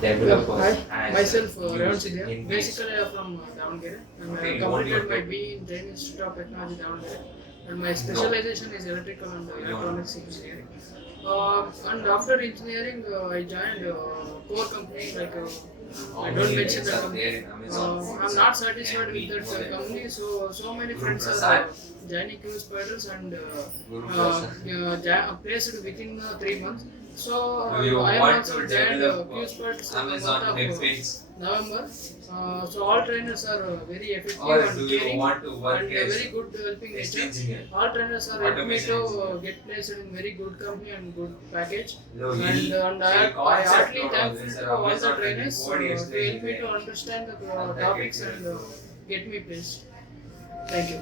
developers Hi, as myself used Rajajinagar. in these. Basically, I am from Davangere and I Okay, you want your completed my B in Jain Institute of Technology, Davangere. And my no, specialization is electrical and you don't. electronics engineering. And after engineering, I joined core company like How I don't many mention links the are there company. in Amazon I'm forums not and satisfied can with meet that more than company. So many Guru friends are Prasad? joining Qspiders and Guru Prasad. placed within 3 months. So Do you I am want also to joined develop Qspiders in the month Amazon of websites, November. So all trainers are very or effective do and you caring want to work and as very good helping test nature. engineer, All trainers are helping me automation to engineer? get placed in very good company and good package. So And the I concept heartily of thankful this to all the Amazon and the trainers code to explain help me ಇದೆ to understand the ಅಂತ topics ಕೇಳ್ತೀರ and so get me placed. Thank you.